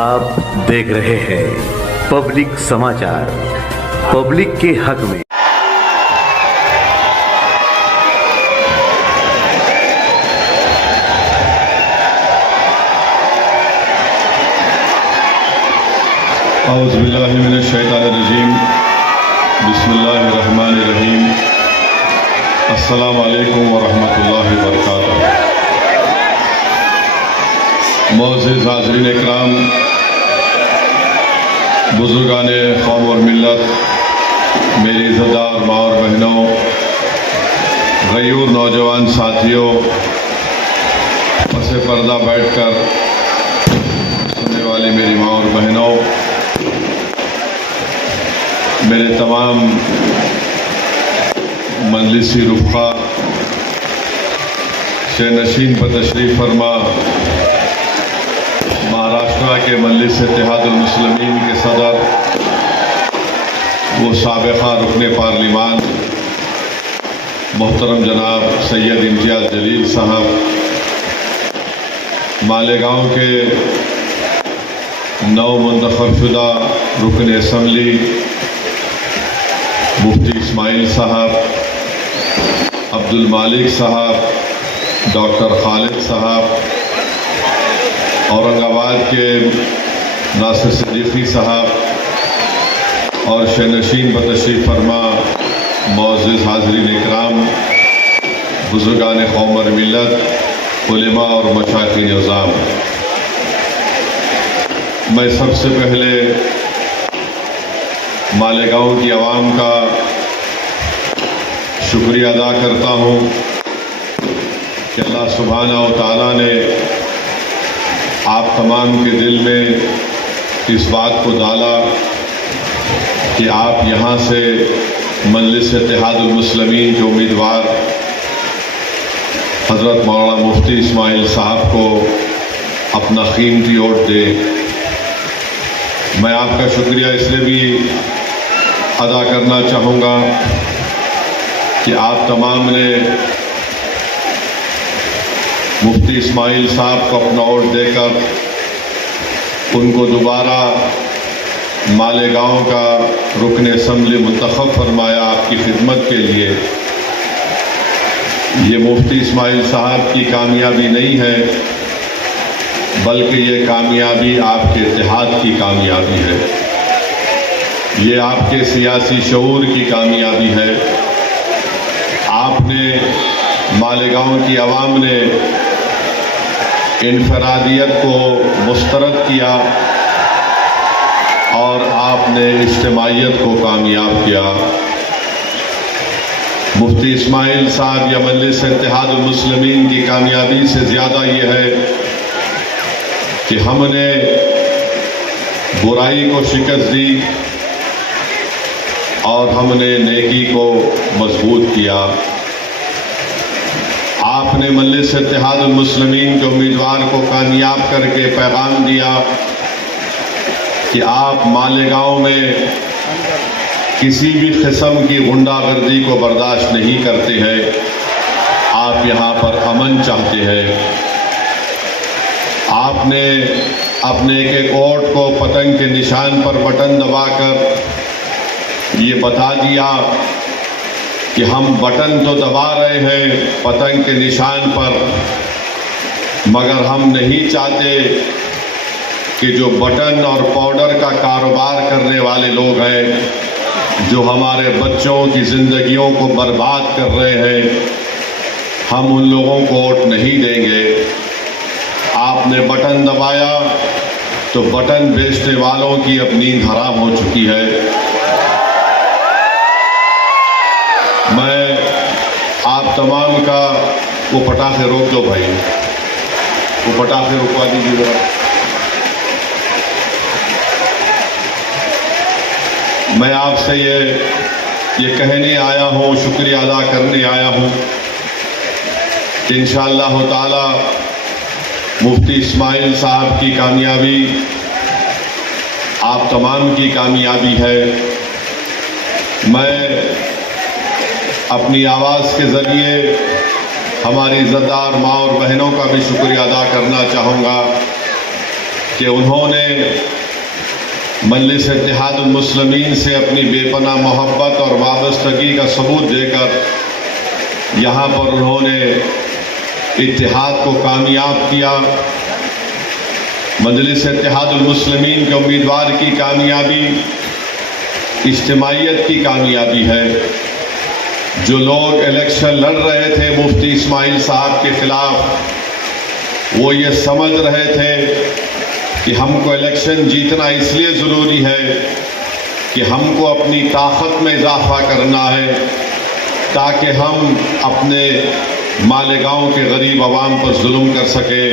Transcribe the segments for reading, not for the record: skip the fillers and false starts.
आप देख रहे हैं पब्लिक समाचार, पब्लिक के हक में। औज़ुबिल्लाहि मिनश्शैतानिर्रजीम, बिस्मिल्लाहिर्रहमानिर्रहीम, अस्सलामु अलैकुम वरहमतुल्लाहि वबरकातुहू। मोअज़्ज़िज़ हाज़रीन इकराम, बुज़ुर्गाने कौम और मिल्लत, मेरी इज़्ज़तदार माँ और बहनों, गयूर नौजवान साथियों, पसे पर्दा बैठकर सुनने वाली मेरी माँ और बहनों, मेरे तमाम मजलिसी रुफ़ा, शहनशीन पर तशरीफ़ फरमा, महाराष्ट्र के मजलिस इत्तेहादुल मुस्लिमीन के सदर, वो साबिक़ा रुकने पार्लिमान मोहतरम जनाब सैयद इम्तियाज़ जलील साहब, मालेगांव के नौ मुंतखब शुदा रुकन असम्बली मुफ्ती इस्माइल साहब, अब्दुल मालिक साहब, डॉक्टर खालिद साहब, औरंगाबाद के नासिर सिद्दीकी साहब और शहनशीन पर तशरीफ़ फरमा मुअज़्ज़िज़ हाज़रीन इकराम, बुज़ुर्गान कौम और मिल्लत, उलेमा और मशाइख़ निज़ाम, मैं सबसे पहले मालेगांव की आवाम का शुक्रिया अदा करता हूँ कि अल्लाह सुब्हानहू व तआला ने आप तमाम के दिल में इस बात को डाला कि आप यहाँ से मजलिस इत्तेहादुल मुस्लिमीन के उम्मीदवार हज़रत मौलाना मुफ्ती इस्माइल साहब को अपना कीमती वोट दें। मैं आपका शुक्रिया इसलिए भी अदा करना चाहूँगा कि आप तमाम ने मुफ्ती इस्माइल साहब को अपना वोट देकर उनको दोबारा मालेगांव का रुकन असम्बली मुंतखब फरमाया आपकी खिदमत के लिए। ये मुफ्ती इस्माइल साहब की कामयाबी नहीं है, बल्कि ये कामयाबी आपके इत्तेहाद की कामयाबी है, ये आपके सियासी शऊर की कामयाबी है। आपने मालेगांव की आवाम ने इनफरादियत को मुस्तरद किया और आपने इज्तिमाइयत को कामयाब किया। मुफ्ती इस्माइल साहब या मजलिस इत्तेहादुल मुस्लिमीन की कामयाबी से ज़्यादा ये है कि हमने बुराई को शिकस्त दी और हमने नेकी को मजबूत किया। आपने मजलिस इत्तेहादुल मुस्लिमीन के उम्मीदवार को कामयाब करके पैगाम दिया कि आप मालेगांव में किसी भी किस्म की गुंडागर्दी को बर्दाश्त नहीं करते हैं, आप यहाँ पर अमन चाहते हैं। आपने अपने एक एक वोट को पतंग के निशान पर बटन दबाकर ये बता दिया कि हम बटन तो दबा रहे हैं पतंग के निशान पर, मगर हम नहीं चाहते कि जो बटन और पाउडर का कारोबार करने वाले लोग हैं, जो हमारे बच्चों की ज़िंदगियों को बर्बाद कर रहे हैं, हम उन लोगों को वोट नहीं देंगे। आपने बटन दबाया तो बटन बेचने वालों की अब नींद हराम हो चुकी है। मैं आप तमाम का वो पटाखे रोक दो भाई, वो पटाखे रुकवा दीजिए जरा। मैं आपसे ये कहने आया हूँ, शुक्रिया अदा करने आया हूँ कि इंशाअल्लाह ताला मुफ्ती इस्माइल साहब की कामयाबी आप तमाम की कामयाबी है। मैं अपनी आवाज़ के ज़रिए हमारी इज़्ज़तदार माँ और बहनों का भी शुक्रिया अदा करना चाहूँगा कि उन्होंने मजलिस इत्तेहादुल मुस्लिमीन से अपनी बेपनाह मोहब्बत और वाबस्तगी का सबूत देकर यहाँ पर उन्होंने इत्तेहाद को कामयाब किया। मजलिस इत्तेहादुल मुस्लिमीन के उम्मीदवार की कामयाबी इज्तिमाइयत की कामयाबी है। जो लोग इलेक्शन लड़ रहे थे मुफ्ती इस्माइल साहब के ख़िलाफ़, वो ये समझ रहे थे कि हमको इलेक्शन जीतना इसलिए ज़रूरी है कि हमको अपनी ताकत में इजाफ़ा करना है ताकि हम अपने मालेगांव के गरीब आवाम पर जुल्म कर सकें।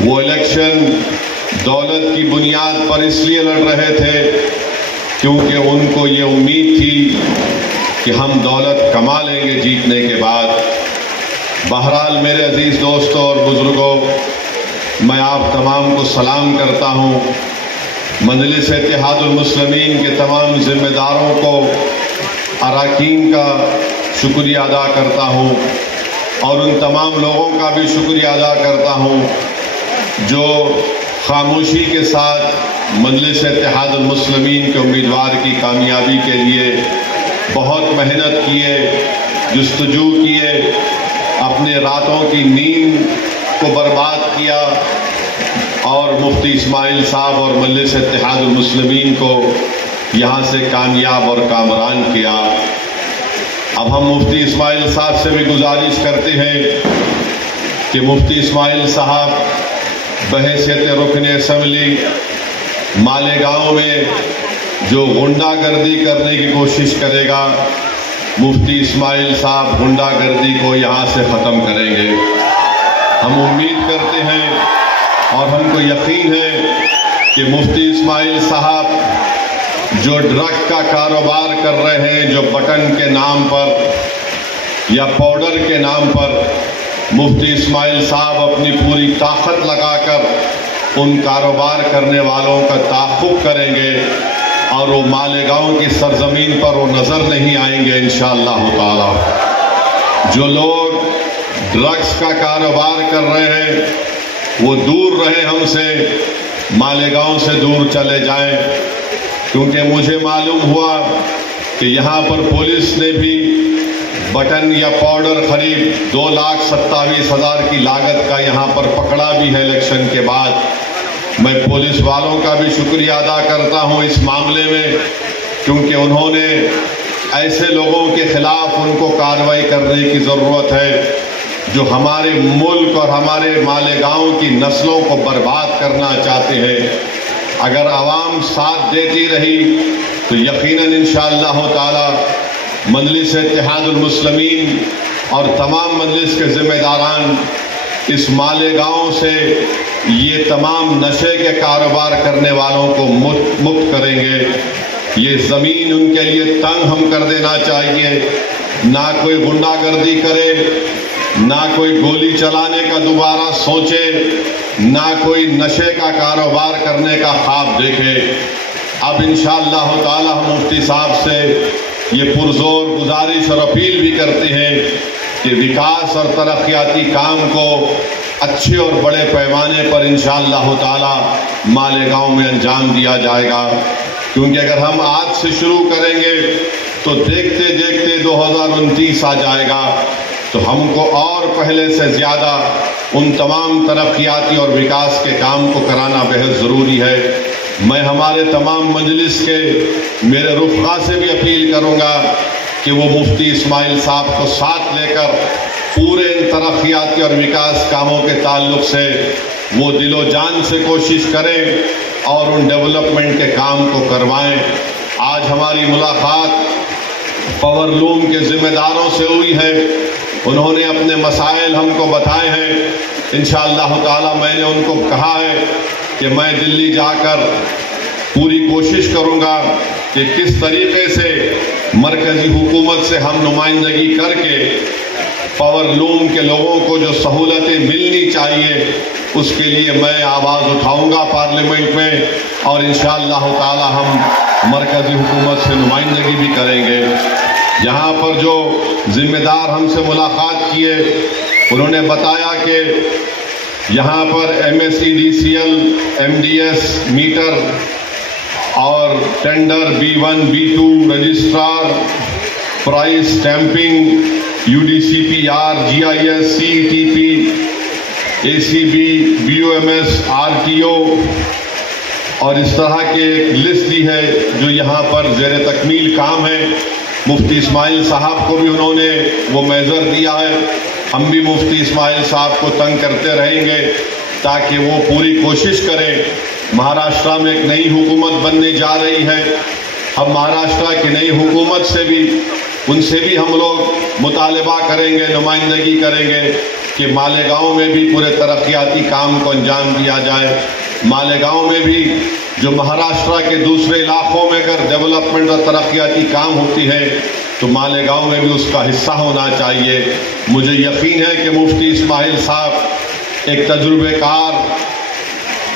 वो इलेक्शन दौलत की बुनियाद पर इसलिए लड़ रहे थे क्योंकि उनको ये उम्मीद थी कि हम दौलत कमा लेंगे जीतने के बाद। बहरहाल मेरे अजीज़ दोस्तों और बुज़ुर्गों, मैं आप तमाम को सलाम करता हूँ। मजलिस इत्तेहादुल मुस्लिमीन के तमाम ज़िम्मेदारों को, अरकान का शुक्रिया अदा करता हूँ और उन तमाम लोगों का भी शुक्रिया अदा करता हूँ जो खामोशी के साथ मजलिस इत्तेहादुल मुस्लिमीन के उम्मीदवार की कामयाबी के लिए बहुत मेहनत किए, जुस्तजू किए, अपने रातों की नींद को बर्बाद किया और मुफ्ती इस्माइल साहब और मजलिस इत्तेहादुल मुस्लिमीन को यहाँ से कामयाब और कामरान किया। अब हम मुफ्ती इस्माइल साहब से भी गुजारिश करते हैं कि मुफ्ती इस्माइल साहब बहैसियत रुकन असम्बली मालेगांव में जो गुंडागर्दी करने की कोशिश करेगा, मुफ्ती इस्माइल साहब गुंडागर्दी को यहाँ से ख़त्म करेंगे। हम उम्मीद करते हैं और हमको यकीन है कि मुफ्ती इस्माइल साहब जो ड्रग का कारोबार कर रहे हैं, जो बटन के नाम पर या पाउडर के नाम पर, मुफ्ती इस्माइल साहब अपनी पूरी ताकत लगाकर उन कारोबार करने वालों का ताक़ुब करेंगे और वो मालेगांव की सरजमीन पर वो नज़र नहीं आएंगे इंशाअल्लाह ताला। जो लोग ड्रग्स का कारोबार कर रहे हैं वो दूर रहे हमसे, मालेगांव से दूर चले जाएं, क्योंकि मुझे मालूम हुआ कि यहाँ पर पुलिस ने भी बटन या पाउडर खरीद 2,27,000 की लागत का यहाँ पर पकड़ा भी है इलेक्शन के बाद। मैं पुलिस वालों का भी शुक्रिया अदा करता हूँ इस मामले में, क्योंकि उन्होंने ऐसे लोगों के ख़िलाफ़ उनको कार्रवाई करने की ज़रूरत है जो हमारे मुल्क और हमारे मालेगांव की नस्लों को बर्बाद करना चाहते हैं। अगर आवाम साथ देती रही तो यकीनन इंशाअल्लाह ताला मजलिस इत्तेहादुल मुस्लिमीन और तमाम मजलिस के ज़िम्मेदारान इस मालेगांव से ये तमाम नशे के कारोबार करने वालों को मुक्त करेंगे। ये ज़मीन उनके लिए तंग हम कर देना चाहिए, ना कोई गुंडागर्दी करे, ना कोई गोली चलाने का दोबारा सोचे, ना कोई नशे का कारोबार करने का ख्वाब देखे। अब इंशाअल्लाह ताला हम मुफ्ती साहब से ये पुरजोर गुजारिश और अपील भी करते हैं कि विकास और तरक्याती काम को अच्छे और बड़े पैमाने पर इंशाअल्लाह ताला मालेगांव में अंजाम दिया जाएगा। क्योंकि अगर हम आज से शुरू करेंगे तो देखते देखते 2029 आ जाएगा, तो हमको और पहले से ज़्यादा उन तमाम तरक्याती और विकास के काम को कराना बेहद ज़रूरी है। मैं हमारे तमाम मजलिस के मेरे रुफ़क़ा से भी अपील करूँगा कि वो मुफ्ती इस्माइल साहब को साथ लेकर पूरे इन तरक्याती और विकास कामों के ताल्लुक़ से वो दिलो जान से कोशिश करें और उन डेवलपमेंट के काम को करवाएं। आज हमारी मुलाकात पावर लूम के ज़िम्मेदारों से हुई है, उन्होंने अपने मसाइल हमको बताए हैं। इंशाअल्लाह ताला मैंने उनको कहा है कि मैं दिल्ली जाकर पूरी कोशिश करूँगा कि किस तरीके से मरकज़ी हुकूमत से हम नुमाइंदगी करके पावर लूम के लोगों को जो सहूलतें मिलनी चाहिए उसके लिए मैं आवाज़ उठाऊंगा पार्लियामेंट में, और इंशाअल्लाह ताला हम मरकज़ी हुकूमत से नुमाइंदगी भी करेंगे। यहाँ पर जो ज़िम्मेदार हमसे मुलाकात किए उन्होंने बताया कि यहाँ पर MSEDCL, MDS मीटर और tender B1, B2, registrar, price stamping, UDCPR, GIS, CETP, ACB, BOMS, RTO और इस तरह के एक लिस्ट दी है जो यहाँ पर ज़ेर तकमील काम है। मुफ्ती इस्माइल साहब को भी उन्होंने वो मेज़र दिया है। हम भी मुफ्ती इस्माइल साहब को तंग करते रहेंगे ताकि वो पूरी कोशिश करें। महाराष्ट्र में एक नई हुकूमत बनने जा रही है। हम महाराष्ट्र की नई हुकूमत से भी उनसे भी हम लोग मुतालबा करेंगे, नुमाइंदगी करेंगे कि मालेगांव में भी पूरे तरक्याती काम को अंजाम दिया जाए। मालेगांव में भी जो महाराष्ट्र के दूसरे इलाकों में अगर डेवलपमेंट और तरक्याती काम होती है तो मालेगांव में भी उसका हिस्सा होना चाहिए। मुझे यकीन है कि मुफ्ती इस्माइल साहब एक तजुर्बेकार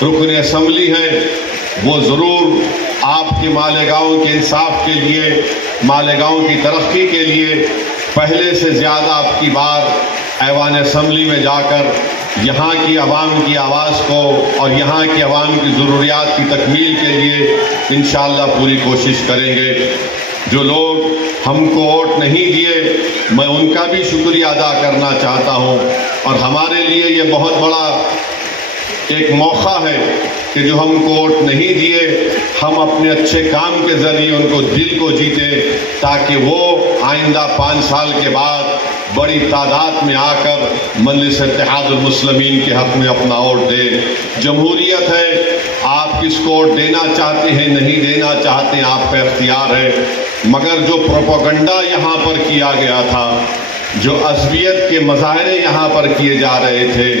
रुकन असम्बली हैं, वो ज़रूर आपके मालेगांव के इंसाफ के लिए, मालेगांव की तरक्की के लिए पहले से ज़्यादा आपकी बार ऐवान असम्बली में जाकर यहाँ की आवाम की आवाज़ को और यहाँ की आवाम की ज़रूरियात की तकमील के लिए इंशाअल्लाह पूरी कोशिश करेंगे। जो लोग हमको वोट नहीं दिए, मैं उनका भी शुक्रिया अदा करना चाहता हूँ और हमारे लिए ये बहुत बड़ा एक मौका है कि जो हमको वोट नहीं दिए, हम अपने अच्छे काम के ज़रिए उनको दिल को जीते ताकि वो आइंदा 5 साल के बाद बड़ी तादाद में आकर मजलिस इत्तेहादुल मुस्लिमीन के हक़ में अपना वोट दे। जमहूरियत है, आप किसको वोट देना चाहते हैं, नहीं देना चाहते हैं, आपका इख्तियार है। मगर जो प्रोपेगेंडा यहाँ पर किया गया था, जो अज़बियत के मज़ाहरे यहाँ पर किए जा रहे थे,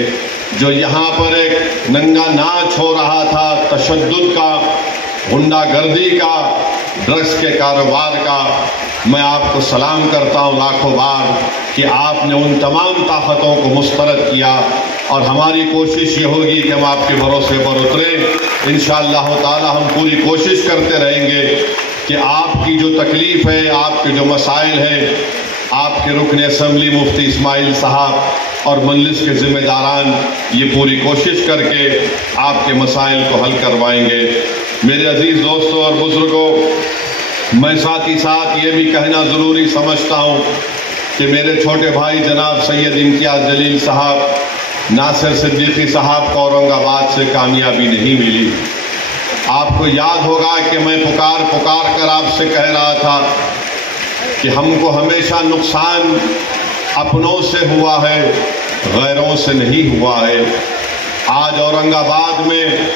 जो यहाँ पर एक नंगा नाच हो रहा था तशद्दुद का, गुंडागर्दी का, ड्रग्स के कारोबार का, मैं आपको सलाम करता हूँ लाखों बार कि आपने उन तमाम ताकतों को मुस्तरद किया और हमारी कोशिश ये होगी कि हम आपके भरोसे पर उतरें। इंशाअल्लाह ताला हम पूरी कोशिश करते रहेंगे कि आपकी जो तकलीफ़ है, आपके जो मसाइल हैं, आपके रुकन असम्बली मुफ्ती इस्माइल साहब और मजलिस के ज़िम्मेदारान ये पूरी कोशिश करके आपके मसाइल को हल करवाएंगे। मेरे अजीज़ दोस्तों और बुज़ुर्गों, मैं साथ ही साथ ये भी कहना ज़रूरी समझता हूँ कि मेरे छोटे भाई जनाब सैयद इम्तियाज़ जलील साहब, नासिर सिद्दीकी साहब को औरंगाबाद से कामयाबी नहीं मिली। आपको याद होगा कि मैं पुकार कर आपसे कह रहा था कि हमको हमेशा नुकसान अपनों से हुआ है, गैरों से नहीं हुआ है। आज औरंगाबाद में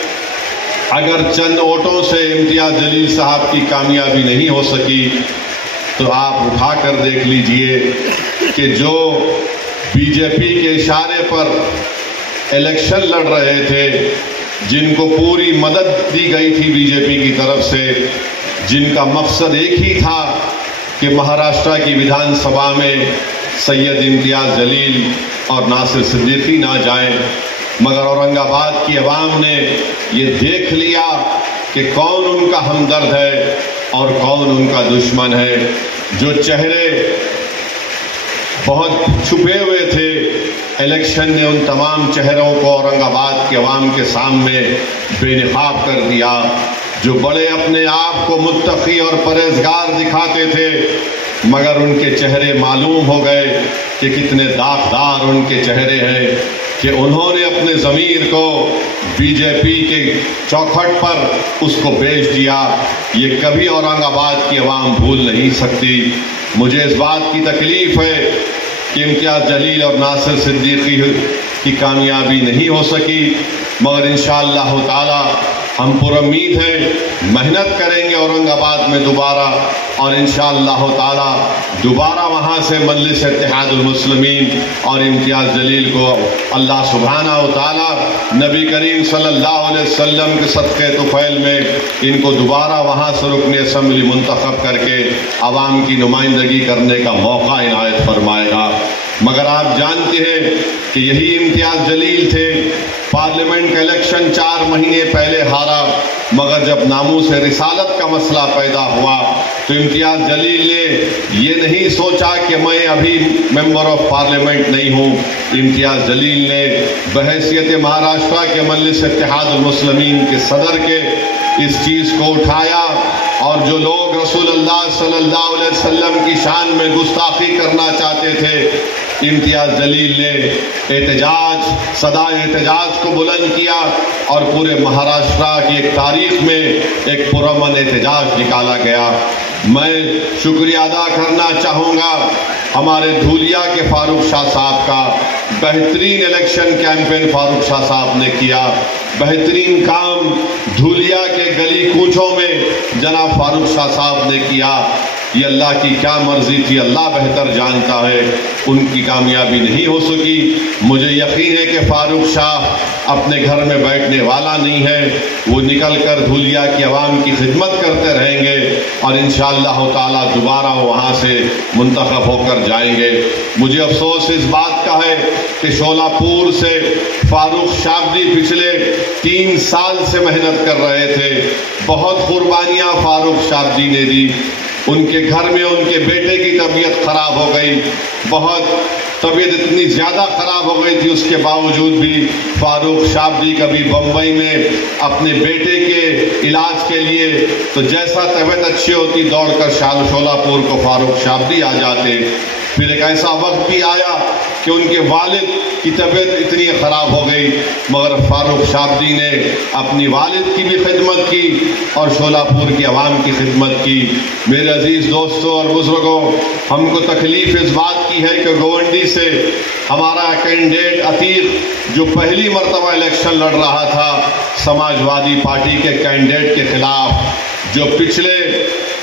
अगर चंद वोटों से इम्तियाज़ जलील साहब की कामयाबी नहीं हो सकी तो आप उठा कर देख लीजिए कि जो बीजेपी के इशारे पर इलेक्शन लड़ रहे थे, जिनको पूरी मदद दी गई थी बीजेपी की तरफ से, जिनका मकसद एक ही था कि महाराष्ट्र की विधानसभा में सैयद इम्तियाज़ जलील और नासिर सिद्दीकी ना जाएं, मगर औरंगाबाद की आवाम ने ये देख लिया कि कौन उनका हमदर्द है और कौन उनका दुश्मन है। जो चेहरे बहुत छुपे हुए थे, इलेक्शन ने उन तमाम चेहरों को औरंगाबाद के अवाम के सामने बेनकाब कर दिया। जो बड़े अपने आप को मुत्तकी और परहेजगार दिखाते थे, मगर उनके चेहरे मालूम हो गए कि कितने दागदार उनके चेहरे हैं कि उन्होंने अपने ज़मीर को बीजेपी के चौखट पर उसको बेच दिया। ये कभी औरंगाबाद की आवाम भूल नहीं सकती। मुझे इस बात की तकलीफ़ है कि इम्तियाज़ जलील और नासिर सिद्दीकी की कामयाबी नहीं हो सकी, मगर इंशाअल्लाह ताला हम पुरुम्मीद हैं, मेहनत करेंगे औरंगाबाद में दोबारा और इंशाअल्लाह ताला दोबारा वहाँ से मजलिस इत्तेहादुल मुस्लिमीन और इम्तियाज़ जलील को अल्लाह सुब्हानहू व तआला नबी करीम सल्लल्लाहु अलैहि वसल्लम के सदक़े तुफ़ैल में इनको दोबारा वहाँ से रुकन असम्बली मुंतखब करके आवाम की नुमाइंदगी करने का मौका इनायत फरमाएगा। मगर आप जानते हैं कि यही इम्तियाज़ जलील थे, पार्लियामेंट का इलेक्शन 4 महीने पहले हारा, मगर जब नामूस रिसालत का मसला पैदा हुआ तो इम्तियाज़ जलील ने ये नहीं सोचा कि मैं अभी मेंबर ऑफ पार्लियामेंट नहीं हूँ। इम्तियाज़ जलील ने बहैसियत महाराष्ट्र के मजलिस इत्तेहादुल मुस्लिमीन के सदर के इस चीज़ को उठाया, और जो लोग रसूलुल्लाह सल्लल्लाहु अलैहि वसल्लम की शान में गुस्ताखी करना चाहते थे, इम्तियाज़ जलील ने एहतजाज, सदा एहतजाज को बुलंद किया और पूरे महाराष्ट्र की एक तारीख में एक पुरअमन एहतजाज निकाला गया। मैं शुक्रिया अदा करना चाहूँगा हमारे धूलिया के फारूक शाह साहब का। बेहतरीन इलेक्शन कैंपेन फारूक शाह साहब ने किया, बेहतरीन काम धूलिया के गली कूचों में जनाब फारूक शाह साहब ने किया। ये अल्लाह की क्या मर्जी थी, अल्लाह बेहतर जानता है। उनकी कामयाबी नहीं हो सकी। मुझे यकीन है कि फारूक शाह अपने घर में बैठने वाला नहीं है, वो निकल कर धूलिया की आवाम की खिदमत करते रहेंगे और इंशाअल्लाह ताला दोबारा वहाँ से मुंतखब होकर जाएंगे। मुझे अफसोस इस बात का है कि शोलापुर से फारूक शाबदी पिछले 3 साल से मेहनत कर रहे थे। बहुत कुर्बानियाँ फारूक शाबदी ने दी। उनके घर में उनके बेटे की तबीयत ख़राब हो गई, बहुत तबीयत इतनी ज़्यादा ख़राब हो गई थी, उसके बावजूद भी फारूक शाबदी कभी बम्बई में अपने बेटे के इलाज के लिए, तो जैसा तबीयत अच्छी होती दौड़कर शोलापुर को फारूक शाबदी आ जाते। फिर एक ऐसा वक्त भी आया कि उनके वालिद की तबीयत इतनी ख़राब हो गई, मगर फारूक शाबदी ने अपनी वालिद की भी खिदमत की और शोलापुर की आवाम की खिदमत की। मेरे अजीज़ दोस्तों और बुज़ुर्गों, हमको तकलीफ़ इस बात की है कि गोवंडी से हमारा कैंडिडेट अतीक जो पहली मरतबा इलेक्शन लड़ रहा था समाजवादी पार्टी के कैंडिडेट के ख़िलाफ़, जो पिछले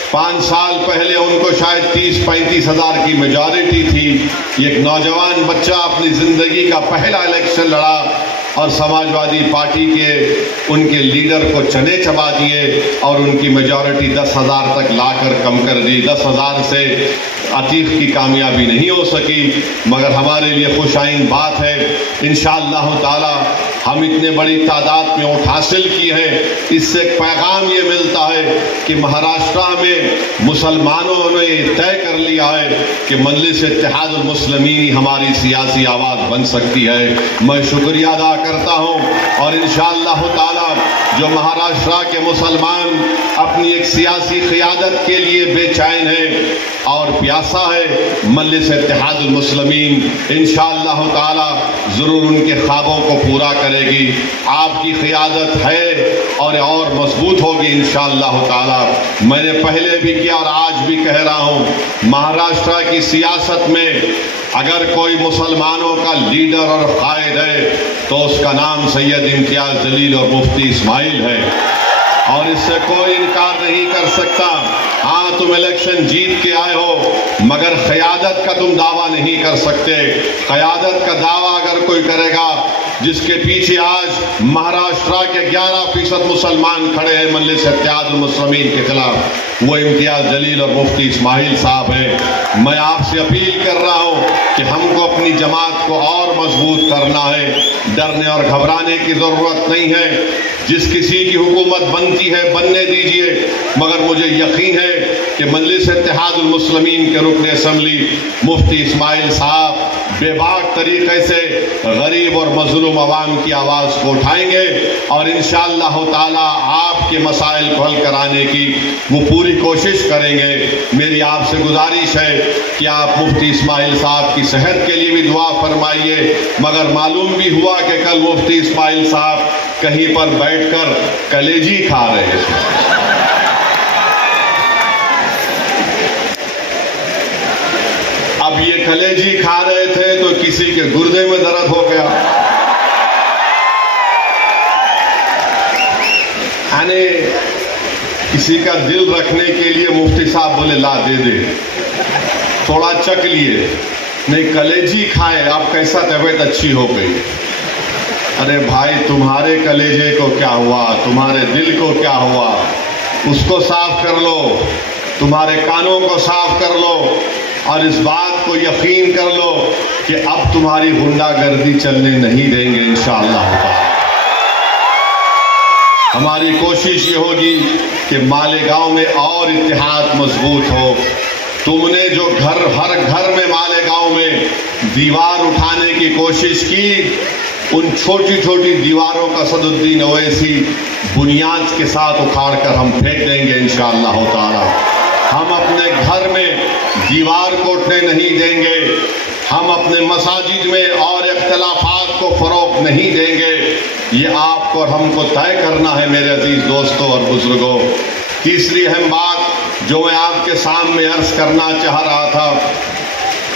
5 साल पहले उनको शायद 30-35 हज़ार की मेजॉरिटी थी, एक नौजवान बच्चा अपनी ज़िंदगी का पहला इलेक्शन लड़ा और समाजवादी पार्टी के उनके लीडर को चने चबा दिए और उनकी मेजॉरिटी 10,000 तक लाकर कम कर दी। 10,000 से अतीक की कामयाबी नहीं हो सकी, मगर हमारे लिए खुशाइन बात है। इंशाअल्लाह ताला हम इतने बड़ी तादाद में वोट हासिल की है, इससे एक पैगाम ये मिलता है कि महाराष्ट्र में मुसलमानों ने तय कर लिया है कि मजलिस इत्तेहादुल मुस्लिमीन हमारी सियासी आवाज़ बन सकती है। मैं शुक्रिया अदा करता हूँ और इंशाअल्लाह ताला जो महाराष्ट्र के मुसलमान अपनी एक सियासी क़ियादत के लिए बेचैन है और प्यासा है, मजलिस इत्तेहादुल मुस्लिमीन इंशाअल्लाह ताला ज़रूर उनके ख्वाबों को पूरा करेगी। आपकी क़ियादत है और मजबूत होगी इंशाअल्लाह ताला। मैंने पहले भी किया और आज भी कह रहा हूँ, महाराष्ट्र की सियासत में अगर कोई मुसलमानों का लीडर और कायद है तो उसका नाम सैयद इम्तियाज़ जलील और मुफ्ती इस्माइल है और इससे कोई इनकार नहीं कर सकता। हाँ, तुम इलेक्शन जीत के आए हो, मगर क़यादत का तुम दावा नहीं कर सकते। क़यादत का दावा अगर कोई करेगा जिसके पीछे आज महाराष्ट्र के 11% मुसलमान खड़े हैं मजलिस इत्तेहादुल मुस्लिमीन के खिलाफ, वो इम्तियाज़ जलील और मुफ्ती इस्माइल साहब हैं। मैं आपसे अपील कर रहा हूँ कि हमको अपनी जमात को और मजबूत करना है। डरने और घबराने की ज़रूरत नहीं है। जिस किसी की हुकूमत बनती है बनने दीजिए, मगर मुझे यकीन है कि मजलिस इत्तेहादुल मुस्लिमीन के रुकन असम्बली मुफ्ती इस्माइल साहब बेबाक तरीक़े से गरीब और मज़लूम आवाम की आवाज़ को उठाएंगे और इंशाअल्लाह ताला आपके मसाइल को हल कराने की वो पूरी कोशिश करेंगे। मेरी आपसे गुजारिश है कि आप मुफ्ती इस्माइल साहब की सेहत के लिए भी दुआ फरमाइए। मगर मालूम भी हुआ कि कल मुफ्ती इस्माइल साहब कहीं पर बैठकर कलेजी खा रहे थे। अब ये कलेजी खा रहे थे तो किसी के गुर्दे में दर्द हो गया। यानी किसी का दिल रखने के लिए मुफ्ती साहब बोले ला दे दे, थोड़ा चख लिए, नहीं कलेजी खाए, आप कैसा तबीयत अच्छी हो गई। अरे भाई, तुम्हारे कलेजे को क्या हुआ, तुम्हारे दिल को क्या हुआ, उसको साफ कर लो, तुम्हारे कानों को साफ कर लो और इस बात को यकीन कर लो कि अब तुम्हारी गुंडागर्दी चलने नहीं देंगे इंशाअल्लाह। हमारी कोशिश ये होगी कि मालेगांव में और इत्तेहाद मजबूत हो। तुमने जो हर घर में मालेगांव में दीवार उठाने की कोशिश की, उन छोटी छोटी दीवारों का सदुद्दीन ओवैसी बुनियाद के साथ उखाड़ कर हम फेंक देंगे इंशाअल्लाह ताला। हम अपने घर में दीवार को उठने नहीं देंगे, हम अपने मसाजिद में और इख्तिलाफात को फ़रोग़ नहीं देंगे। ये आपको और हमको तय करना है मेरे अजीज़ दोस्तों और बुज़ुर्गों। तीसरी अहम बात जो मैं आपके सामने अर्ज़ करना चाह रहा था,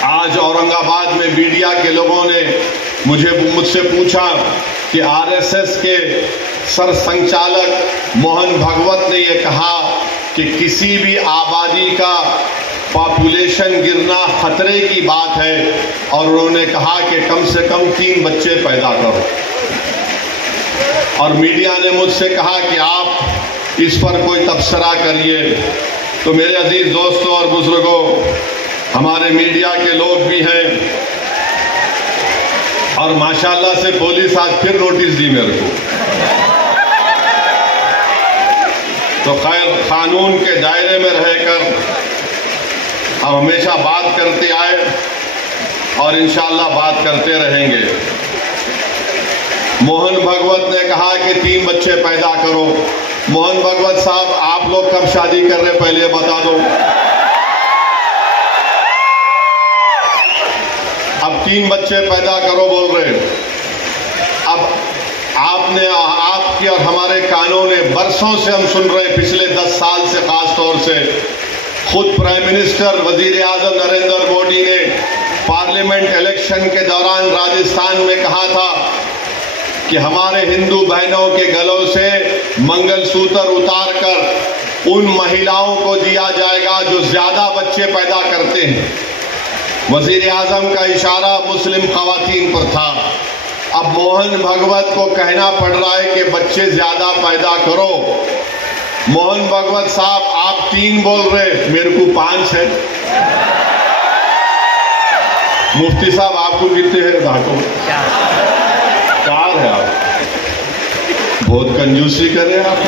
आज औरंगाबाद में मीडिया के लोगों ने मुझसे पूछा कि आरएसएस के सरसंघचालक मोहन भागवत ने यह कहा कि किसी भी आबादी का पॉपुलेशन गिरना खतरे की बात है, और उन्होंने कहा कि कम से कम 3 बच्चे पैदा करो। और मीडिया ने मुझसे कहा कि आप इस पर कोई तबसरा करिए। तो मेरे अजीज दोस्तों और बुजुर्गों, हमारे मीडिया के लोग भी हैं, और माशाल्लाह से पुलिस आज फिर नोटिस दी मेरे को। तो खैर, कानून के दायरे में रहकर हम हमेशा बात करते आए और इंशाअल्लाह बात करते रहेंगे। मोहन भागवत ने कहा कि 3 बच्चे पैदा करो। मोहन भागवत साहब, आप लोग कब शादी कर रहे पहले बता दो। अब 3 बच्चे पैदा करो बोल रहे। अब आपकी और हमारे कानों ने बरसों से हम सुन रहे, पिछले 10 साल से खास तौर से खुद प्राइम मिनिस्टर वजीर आजम नरेंद्र मोदी ने पार्लियामेंट इलेक्शन के दौरान राजस्थान में कहा था कि हमारे हिंदू बहनों के गलों से मंगलसूत्र उतारकर उन महिलाओं को दिया जाएगा जो ज्यादा बच्चे पैदा करते हैं। वजीर आजम का इशारा मुस्लिम खवातीन पर था। अब मोहन भागवत को कहना पड़ रहा है कि बच्चे ज्यादा पैदा करो। मोहन भागवत साहब, आप 3 बोल रहे, मेरे को 5 है। मुफ्ती साहब, आपको कितने हैं? घाटों 4 है। आप बहुत कंजूसी कर रहे हैं। आप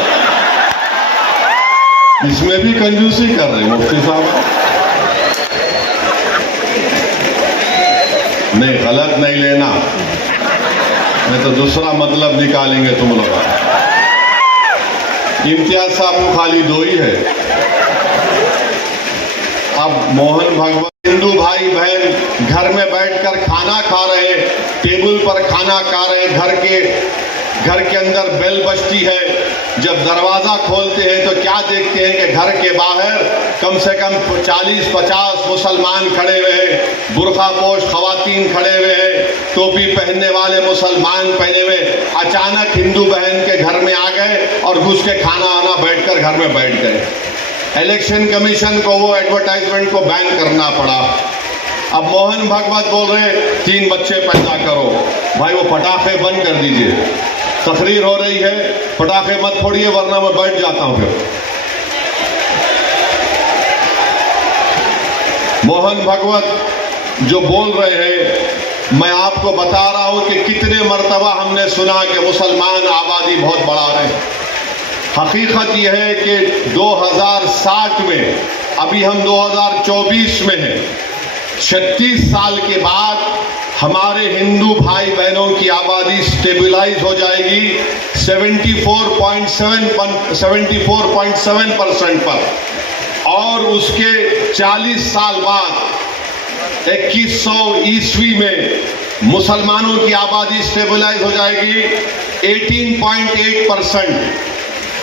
इसमें भी कंजूसी कर रहे हैं मुफ्ती साहब। नहीं, गलत नहीं लेना, नहीं तो दूसरा मतलब निकालेंगे तुम लोग। इम्तियाज साहब को खाली 2 ही है। अब मोहन भागवत, हिंदू भाई बहन घर में बैठकर खाना खा रहे, टेबल पर खाना खा रहे, घर के अंदर बेल बजती है, जब दरवाजा खोलते हैं तो क्या देखते हैं कि घर के बाहर कम से कम 40-50 मुसलमान खड़े हुए हैं, बुरखा पोश खवातीन खड़े हुए हैं, टोपी पहनने वाले मुसलमान पहने हुए। अचानक हिंदू बहन के घर में आ गए और घुस के खाना आना बैठकर घर में बैठ गए। इलेक्शन कमीशन को वो एडवर्टाइजमेंट को बैन करना पड़ा। अब मोहन भागवत बोल रहे 3 बच्चे पैदा करो। भाई, वो पटाखे बंद कर दीजिए, तकरीर हो रही है, पटाखे मत फोड़िए वरना मैं बैठ जाता हूं फिर। मोहन भागवत जो बोल रहे हैं, मैं आपको बता रहा हूं कि कितने मर्तबा हमने सुना कि मुसलमान आबादी बहुत बढ़ा रहे हैं। हकीकत यह है कि 2060 में, अभी हम 2024 में हैं, 36 साल के बाद हमारे हिंदू भाई बहनों की आबादी स्टेबलाइज हो जाएगी 74.7% पर, और उसके 40 साल बाद 2100 ईस्वी में मुसलमानों की आबादी स्टेबलाइज हो जाएगी 18.8%।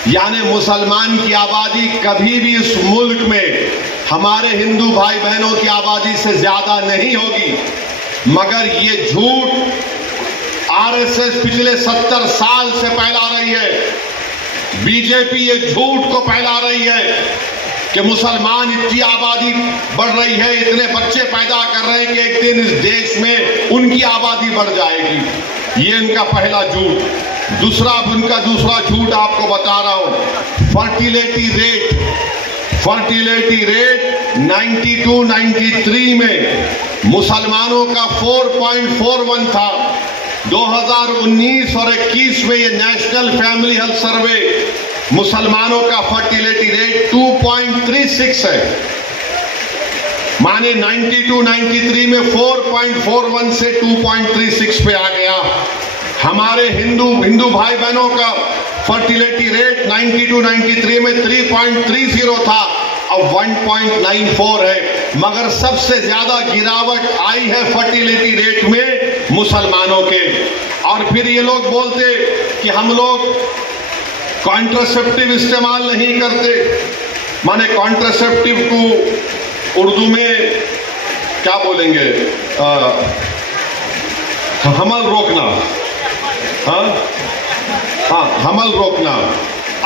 यानी मुसलमान की आबादी कभी भी इस मुल्क में हमारे हिंदू भाई बहनों की आबादी से ज्यादा नहीं होगी। मगर ये झूठ आरएसएस पिछले 70 साल से फैला रही है। बीजेपी ये झूठ को फैला रही है कि मुसलमान इतनी आबादी बढ़ रही है, इतने बच्चे पैदा कर रहे हैं कि एक दिन इस देश में उनकी आबादी बढ़ जाएगी। ये इनका पहला झूठ। दूसरा झूठ आपको बता रहा हूं, फर्टिलिटी रेट 92-93 में मुसलमानों का 4.41 था, 2019 और 21 में ये नेशनल फैमिली हेल्थ सर्वे मुसलमानों का फर्टिलिटी रेट 2.36 है, माने 92-93 में 4.41 से 2.36 पे आ गया। हमारे हिंदू भाई बहनों का फर्टिलिटी रेट 92-93 में 3.30 था, अब 1.94 है। मगर सबसे ज्यादा गिरावट आई है फर्टिलिटी रेट में मुसलमानों के। और फिर ये लोग बोलते कि हम लोग कॉन्ट्रासेप्टिव इस्तेमाल नहीं करते, माने कॉन्ट्रासेप्टिव को उर्दू में क्या बोलेंगे, हमल रोकना। हाँ, हमल रोकना।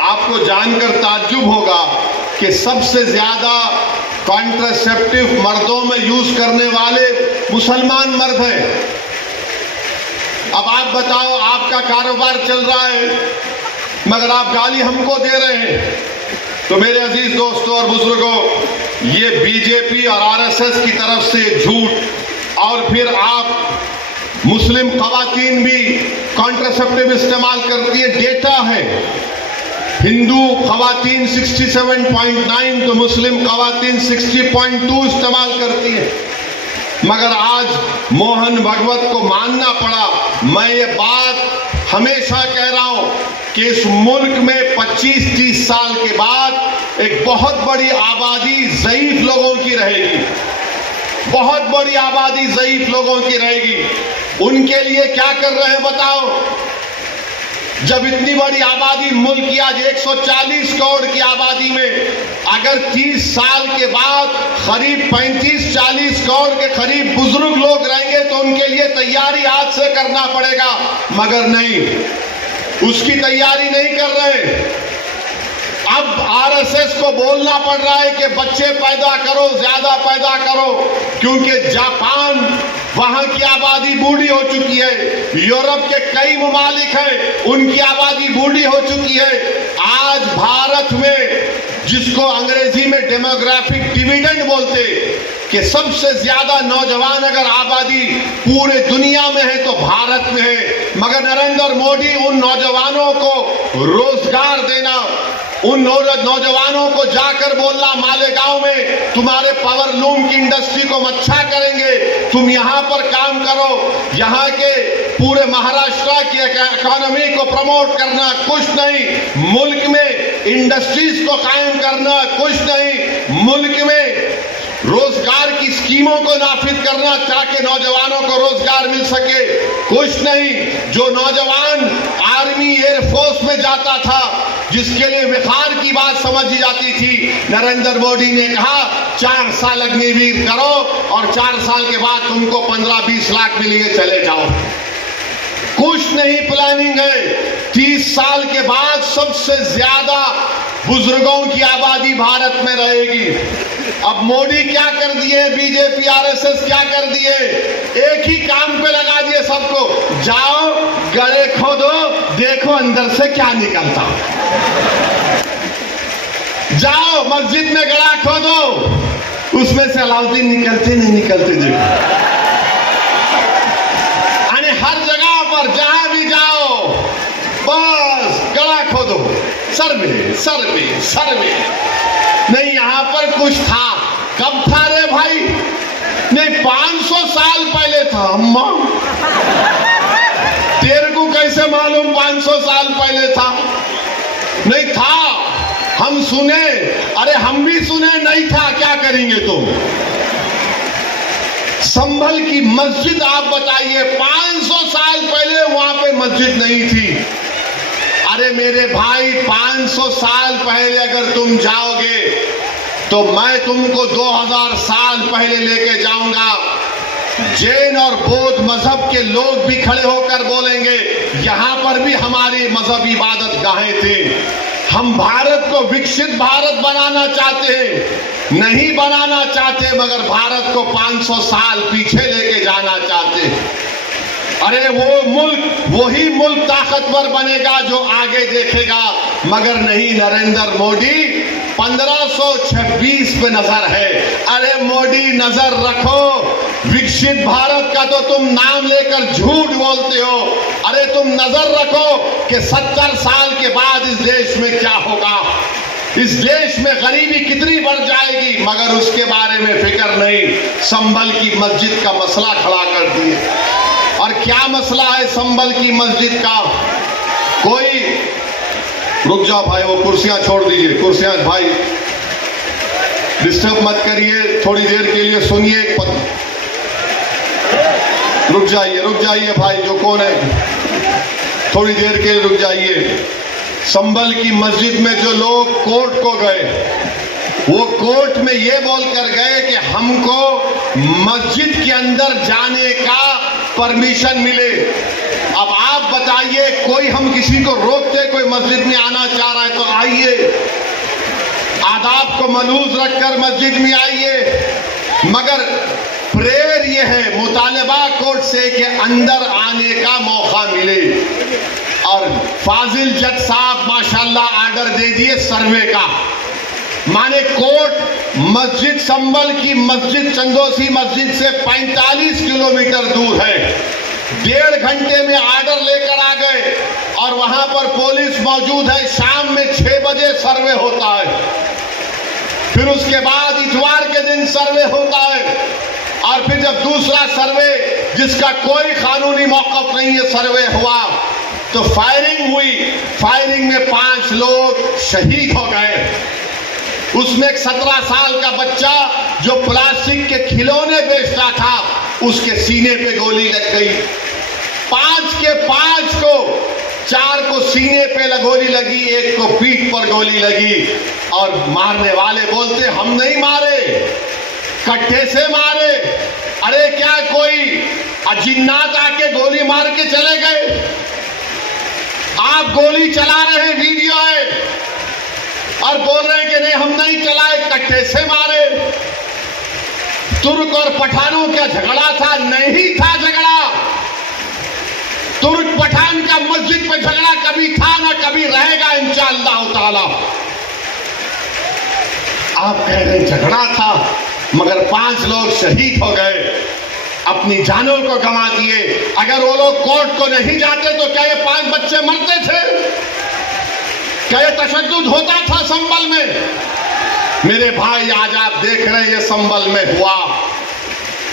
आपको जानकर ताज्जुब होगा कि सबसे ज्यादा कॉन्ट्रासेप्टिव मर्दों में यूज करने वाले मुसलमान मर्द हैं। अब आप बताओ, आपका कारोबार चल रहा है मगर आप गाली हमको दे रहे हैं। तो मेरे अजीज दोस्तों और बुजुर्गों, ये बीजेपी और आरएसएस की तरफ से झूठ, और फिर आप मुस्लिम खवातीन भी कॉन्ट्रासेप्टिव इस्तेमाल करती है। डेटा है, हिंदू खवातीन 67.9 तो मुस्लिम खवातीन 60.2 इस्तेमाल करती है। मगर आज मोहन भगवत को मानना पड़ा। मैं ये बात हमेशा कह रहा हूं कि इस मुल्क में 25-30 साल के बाद एक बहुत बड़ी आबादी ज़ईफ लोगों की रहेगी, बहुत बड़ी आबादी ज़ईफ लोगों की रहेगी। उनके लिए क्या कर रहे हैं बताओ? जब इतनी बड़ी आबादी, मुल्क की आज 140 करोड़ की आबादी में अगर 30 साल के बाद करीब 35-40 करोड़ के करीब बुजुर्ग लोग रहेंगे तो उनके लिए तैयारी आज से करना पड़ेगा। मगर नहीं, उसकी तैयारी नहीं कर रहे। अब आरएसएस को बोलना पड़ रहा है कि बच्चे पैदा करो, ज्यादा पैदा करो, क्योंकि जापान, वहां की आबादी बूढ़ी हो चुकी है। यूरोप के कई ममालिक हैं, उनकी आबादी बूढ़ी हो चुकी है। आज भारत में, जिसको अंग्रेजी में डेमोग्राफिक डिविडेंड बोलते, कि सबसे ज्यादा नौजवान अगर आबादी पूरे दुनिया में है तो भारत में है। मगर नरेंद्र मोदी उन नौजवानों को रोजगार देना, उन नौजवानों को जाकर बोलना मालेगांव में तुम्हारे पावर लूम की इंडस्ट्री को अच्छा करेंगे, तुम यहां पर काम करो, यहां के पूरे महाराष्ट्र की इकोनॉमी को प्रमोट करना, कुछ नहीं। मुल्क में इंडस्ट्रीज को कायम करना, कुछ नहीं। मुल्क में रोजगार की स्कीमों को नाफिज करना ताकि नौजवानों को रोजगार मिल सके, कुछ नहीं। जो नौजवान आर्मी एयरफोर्स में जाता था, जिसके लिए विखार की बात समझी जाती थी, नरेंद्र मोदी ने कहा 4 साल अग्निवीर करो और 4 साल के बाद तुमको 15-20 लाख मिलेंगे, चले जाओ। कुछ नहीं प्लानिंग है। 30 साल के बाद सबसे ज्यादा बुजुर्गों की आबादी भारत में रहेगी। अब मोदी क्या कर दिए, बीजेपी आरएसएस क्या कर दिए, एक ही काम पे लगा दिए सबको, जाओ गड्ढे खोदो, देखो अंदर से क्या निकलता। जाओ मस्जिद में गड्ढा खोदो, उसमें से अलाउद्दीन निकलते नहीं निकलते देखो। हर जगह पर जहां भी जाओ बस गड्ढा खोदो, सर्वे नहीं। यहां पर कुछ था, कब था रे भाई? नहीं, 500 साल पहले था। अम्मा, तेरे को कैसे मालूम 500 साल पहले था? नहीं था, हम सुने। अरे हम भी सुने, नहीं था, क्या करेंगे तुम? संभल की मस्जिद आप बताइए, 500 साल पहले वहां पे मस्जिद नहीं थी। अरे मेरे भाई, 500 साल पहले अगर तुम जाओगे तो मैं तुमको 2000 साल पहले लेके जाऊंगा। जैन और बौद्ध मजहब के लोग भी खड़े होकर बोलेंगे यहां पर भी हमारी मजहब इबादत गाहें थे। हम भारत को विकसित भारत बनाना चाहते हैं, नहीं बनाना चाहते, मगर भारत को 500 साल पीछे लेके जाना चाहते हैं। अरे वो मुल्क, वही मुल्क ताकतवर बनेगा जो आगे देखेगा, मगर नहीं। नरेंद्र मोदी 1526 पे नजर है। अरे मोदी नजर रखो, विकसित भारत का तो तुम नाम लेकर झूठ बोलते हो। अरे तुम नजर रखो कि 70 साल के बाद इस देश में क्या होगा, इस देश में गरीबी कितनी बढ़ जाएगी, मगर उसके बारे में फिक्र नहीं। संभल की मस्जिद का मसला खड़ा कर दिए। और क्या मसला है संभल की मस्जिद का? कोई रुक जाओ भाई, वो कुर्सियां छोड़ दीजिए, कुर्सियां भाई डिस्टर्ब मत करिए, थोड़ी देर के लिए सुनिए। रुक जाइए भाई, जो कौन है थोड़ी देर के लिए रुक जाइए। संभल की मस्जिद में जो लोग कोर्ट को गए, वो कोर्ट में ये बोलकर गए कि हमको मस्जिद के अंदर जाने का परमिशन मिले। अब आप बताइए, कोई हम किसी को रोकते, कोई मस्जिद में आना चाह रहा है तो आइए, आदाब को मलूज रखकर मस्जिद में आइए। मगर प्रेयर ये है, मुतालबा कोर्ट से कि अंदर आने का मौका मिले। और फाजिल जज साहब माशाल्लाह आर्डर दे दिए सर्वे का, माने कोर्ट मस्जिद संभल की मस्जिद चंदोसी मस्जिद से 45 किलोमीटर दूर है। 1.5 घंटे में आर्डर लेकर आ गए और वहां पर पुलिस मौजूद है। शाम में 6 बजे सर्वे होता है, फिर उसके बाद इतवार के दिन सर्वे होता है, और फिर जब दूसरा सर्वे जिसका कोई कानूनी मौक़िफ़ नहीं है सर्वे हुआ तो फायरिंग हुई। फायरिंग में 5 लोग शहीद हो गए। उसमें एक 17 साल का बच्चा जो प्लास्टिक के खिलौने बेचता था, उसके सीने पे गोली लग गई। 5 के 5 को, 4 को सीने पे गोली लगी, 1 को पीठ पर गोली लगी। और मारने वाले बोलते हम नहीं मारे, कट्टे से मारे। अरे क्या कोई अजिन्नात आके गोली मार के चले गए? आप गोली चला रहे, वीडियो है, और बोल रहे हैं कि नहीं हम नहीं चलाए, कट्टे से मारे। तुर्क और पठानों का झगड़ा था? नहीं था झगड़ा। तुर्क पठान का मस्जिद पे झगड़ा कभी था ना कभी रहेगा इंशाअल्लाह ताला। आप कह रहे झगड़ा था, मगर 5 लोग शहीद हो गए, अपनी जानों को गंवा दिए। अगर वो लोग कोर्ट को नहीं जाते तो क्या ये 5 बच्चे मरते थे? क्या ये तशद्दुद होता था संभल में? मेरे भाई, आज आप देख रहे हैं ये संभल में हुआ,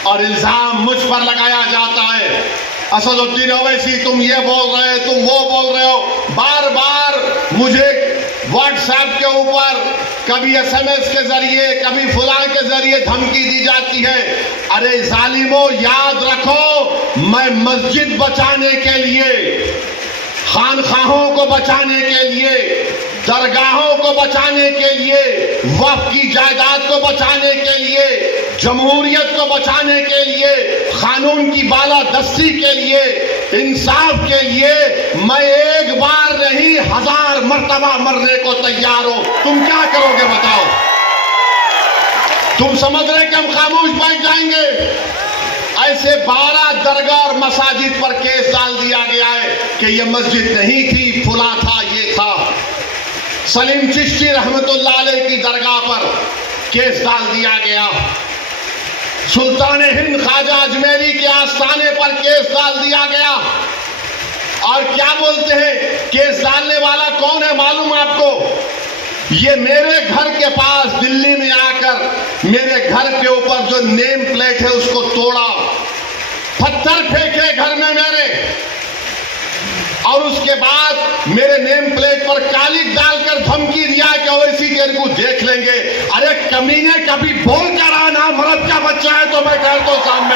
और इल्जाम मुझ पर लगाया जाता है। असदुद्दीन ओवैसी तुम ये बोल रहे हो, तुम वो बोल रहे हो। बार बार मुझे व्हाट्सएप के ऊपर, कभी SMS के जरिए, कभी फलां के जरिए धमकी दी जाती है। अरे जालिमों, याद रखो, मैं मस्जिद बचाने के लिए, खानखाहों को बचाने के लिए, दरगाहों को बचाने के लिए, वक्फ की जायदाद को बचाने के लिए, जमहूरियत को बचाने के लिए, कानून की बालादस्ती के लिए, इंसाफ के लिए मैं एक बार नहीं 1000 मर्तबा मरने को तैयार हूं। तुम क्या करोगे बताओ? तुम समझ रहे कि हम खामोश बैठ जाएंगे? ऐसे 12 दरगाह और मसाजिद पर केस डाल दिया गया है कि ये मस्जिद नहीं थी, फुला था, ये था। सलीम चिश्ती रहमतुल्लाह अलैह की दरगाह पर केस डाल दिया गया। सुल्तान हिंद ख्वाजा अजमेरी के आस्थाने पर केस डाल दिया गया। और क्या बोलते हैं, केस डालने वाला कौन है मालूम आपको? ये मेरे घर के पास दिल्ली में आकर मेरे घर के ऊपर जो नेम प्लेट है उसको तोड़ा, पत्थर फेंके घर में मेरे, और उसके बाद मेरे नेम प्लेट पर कालिक डालकर धमकी दिया कि ओवैसी तेरे को देख लेंगे। अरे कमीने, कभी बोल कर आना, मर्द का बच्चा है तो मैं कहता हूं सामने।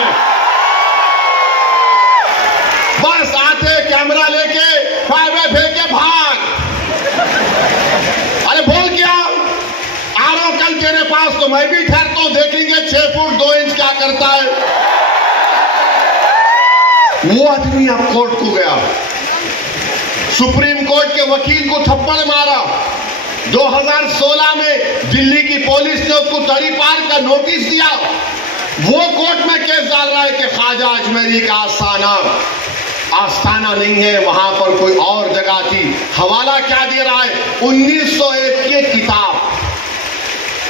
बस आते कैमरा लेके फाइवे फेंके भाग। अरे बोल क्या आ रहा हूं कल तेरे पास तो मैं भी ठहरता हूं, देखेंगे 6 फुट 2 इंच क्या करता है। वो आदमी अब कोर्ट को गया, सुप्रीम कोर्ट के वकील को थप्पड़ मारा। 2016 में दिल्ली की पुलिस ने उसको तड़ी पार का नोटिस दिया। वो कोर्ट में केस डाल रहा है कि ख्वाजा अजमेरी का आस्थाना नहीं है, वहां पर कोई और जगह थी। हवाला क्या दे रहा है? 1901 की किताब,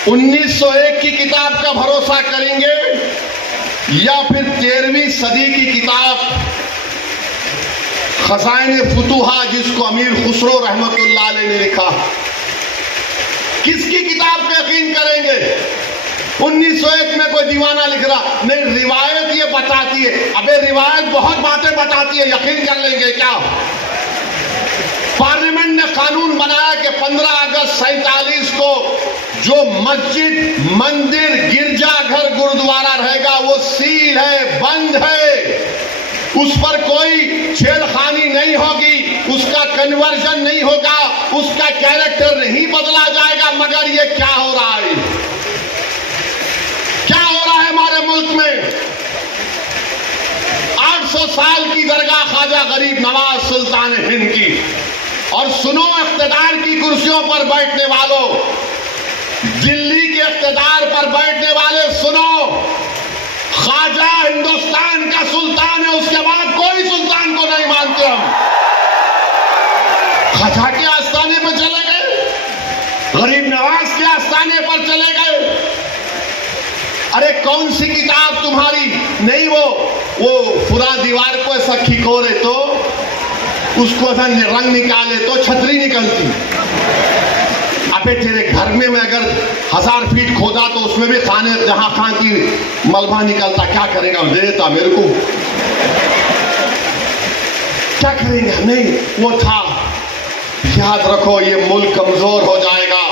1901 की किताब का भरोसा करेंगे या फिर 13वीं सदी की किताब खज़ाइने फुतूहा जिसको अमीर खुसरो रहमतुल्लाह अलैह ने लिखा, किसकी किताब पे यकीन करेंगे? 1901 में कोई दीवाना लिख रहा, नहीं रिवायत ये बताती है। अबे रिवायत बहुत बातें बताती है, यकीन कर लेंगे क्या? पार्लियामेंट ने कानून बनाया कि 15 अगस्त 47 को जो मस्जिद, मंदिर, गिरजाघर, गुरुद्वारा रहेगा वो सील है, बंद है, उस पर कोई छेड़खानी नहीं होगी, उसका कन्वर्जन नहीं होगा, उसका कैरेक्टर नहीं बदला जाएगा। मगर ये क्या हो रहा है? क्या हो रहा है हमारे मुल्क में? 800 साल की दरगाह ख्वाजा गरीब नवाज सुल्तान हिंद की, और सुनो इख्तिदार की कुर्सियों पर बैठने वालों, दिल्ली के इख्तिदार पर बैठने वाले सुनो, ख्वाजा हिंदुस्तान का सुल्तान है, उसके बाद कोई सुल्तान को नहीं मानते हम। ख्वाजा के आस्थाने पर चले गए, गरीब नवाज के आस्थाने पर चले गए। अरे कौन सी किताब तुम्हारी? नहीं वो फुरा दीवार को ऐसा खिकोरे तो उसको ऐसा रंग निकाले तो छतरी निकलती। अबे तेरे घर में मैं अगर 1000 फीट खोदा तो उसमें भी खाने जहां खां की मलबा निकलता, क्या करेगा? दे देता मेरे को, क्या करेंगे? नहीं वो था। याद रखो ये मुल्क कमजोर हो जाएगा।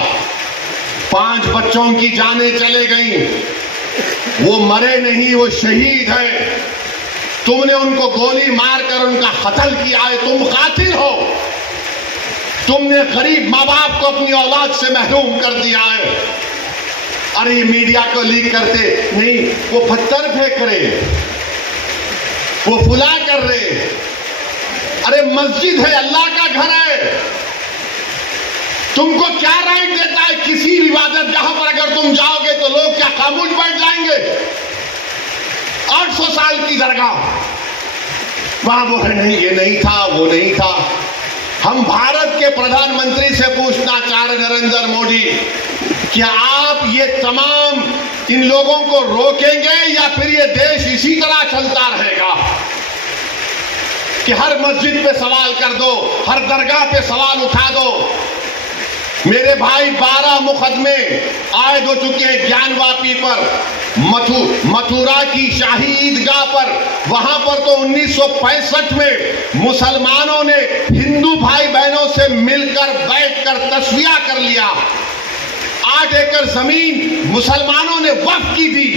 5 बच्चों की जानें चले गई, वो मरे नहीं, वो शहीद है। तुमने उनको गोली मारकर उनका कत्ल किया है, तुम कातिल हो। तुमने गरीब माँ बाप को अपनी औलाद से महरूम कर दिया है। अरे ये मीडिया को लीक करते नहीं, वो पत्थर फेंक रहे, वो फुला कर रहे। अरे मस्जिद है, अल्लाह का घर है, तुमको क्या राइट देता है किसी भी इबादत जहां पर अगर तुम जाओगे तो लोग क्या खामोश बैठ जाएंगे? 800 साल की दरगाह, वहां वो है नहीं, ये नहीं था, वो नहीं था। हम भारत के प्रधानमंत्री से पूछना चाह रहे नरेंद्र मोदी, क्या आप ये तमाम इन लोगों को रोकेंगे या फिर ये देश इसी तरह चलता रहेगा कि हर मस्जिद पे सवाल कर दो, हर दरगाह पे सवाल उठा दो? मेरे भाई 12 मुकदमे आयद हो चुके हैं ज्ञानवापी पर, मथुरा की शाही ईदगाह पर। वहां पर तो 1965 में मुसलमानों ने हिंदू भाई बहनों से मिलकर बैठकर तस्वीया कर लिया। 8 एकड़ जमीन मुसलमानों ने वक्फ की थी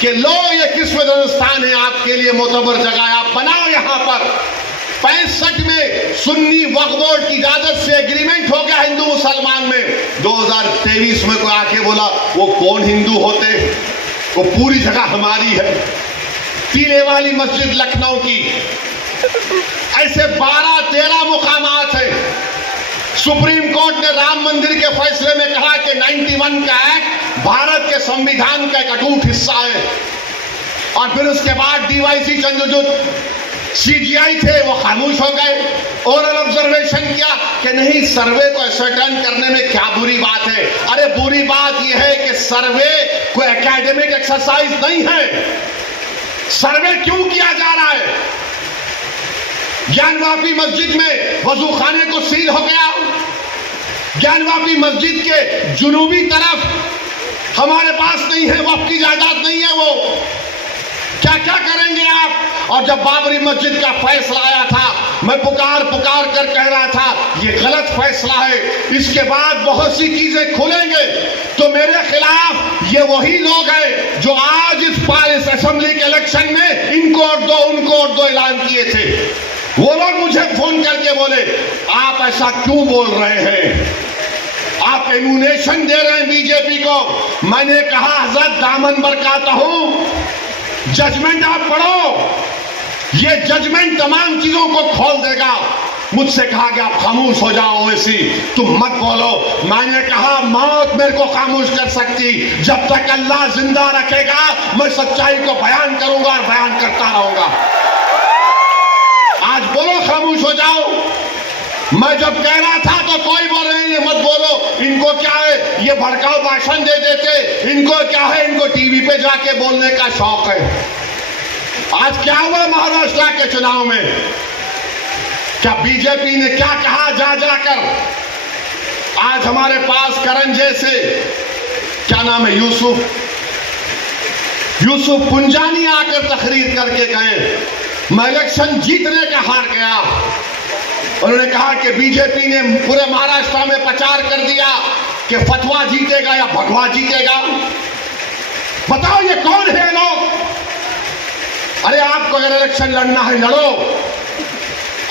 कि लो ये किस्मत स्थान है, आपके लिए मोतबर जगह है, आप बनाओ यहां पर। 65 में सुन्नी वक्फ बोर्ड की इजाजत से एग्रीमेंट हो गया हिंदू मुसलमान में। 2023 में कोई आके बोला वो कौन हिंदू होते, वो पूरी जगह हमारी है। टीले वाली मस्जिद लखनऊ की, ऐसे 12-13 मुकामात है। सुप्रीम कोर्ट ने राम मंदिर के फैसले में कहा कि 91 का एक्ट भारत के संविधान का एक अटूट हिस्सा है। और फिर उसके बाद डीवाईसी चंद्रचूड़ सीजीआई थे, वो खामोश हो गए। ओरल ऑब्जर्वेशन किया कि नहीं, सर्वे को असर्टेन करने में क्या बुरी बात है? अरे बुरी बात यह है कि सर्वे कोई एकेडमिक एक्सरसाइज नहीं है। सर्वे क्यों किया जा रहा है? ज्ञानवापी मस्जिद में वजू खाने को सील हो गया। ज्ञानवापी मस्जिद के जुनूबी तरफ हमारे पास नहीं है, वक्फ की जायदाद नहीं है। वो क्या क्या करेंगे आप? और जब बाबरी मस्जिद का फैसला आया था, मैं पुकार कर कह रहा था ये गलत फैसला है, इसके बाद बहुत सी चीजें खुलेंगे। तो मेरे खिलाफ ये वही लोग हैं जो आज इस असेंबली के इलेक्शन में इनको वोट दो, उनको वोट दो ऐलान किए थे। वो लोग मुझे फोन करके बोले आप ऐसा क्यों बोल रहे हैं, आप एम्यूनेशन दे रहे हैं बीजेपी को। मैंने कहा हजरत दामन बरकाता हूं, जजमेंट आप पढ़ो, ये जजमेंट तमाम चीजों को खोल देगा। मुझसे कहा कि आप खामोश हो जाओ, ओवैसी तुम मत बोलो। मैंने कहा मौत मेरे को खामोश कर सकती, जब तक अल्लाह जिंदा रखेगा मैं सच्चाई को बयान करूंगा और बयान करता रहूंगा। आज बोलो खामोश हो जाओ। मैं जब कह रहा था तो कोई बोल रहे हैं मत बोलो, इनको क्या है, ये भड़काऊ भाषण दे देते। इनको क्या है, इनको टीवी पे जाके बोलने का शौक है। आज क्या हुआ महाराष्ट्र के चुनाव में? क्या बीजेपी ने क्या कहा जा जाकर? आज हमारे पास करण जैसे, क्या नाम है, यूसुफ पुंजानी आकर तकरीर करके गए, मैं इलेक्शन जीतने का हार गया। उन्होंने कहा कि बीजेपी ने पूरे महाराष्ट्र में प्रचार कर दिया कि फतवा जीतेगा या भगवा जीतेगा। बताओ ये कौन है लोग? अरे आपको अगर इलेक्शन लड़ना है लड़ो,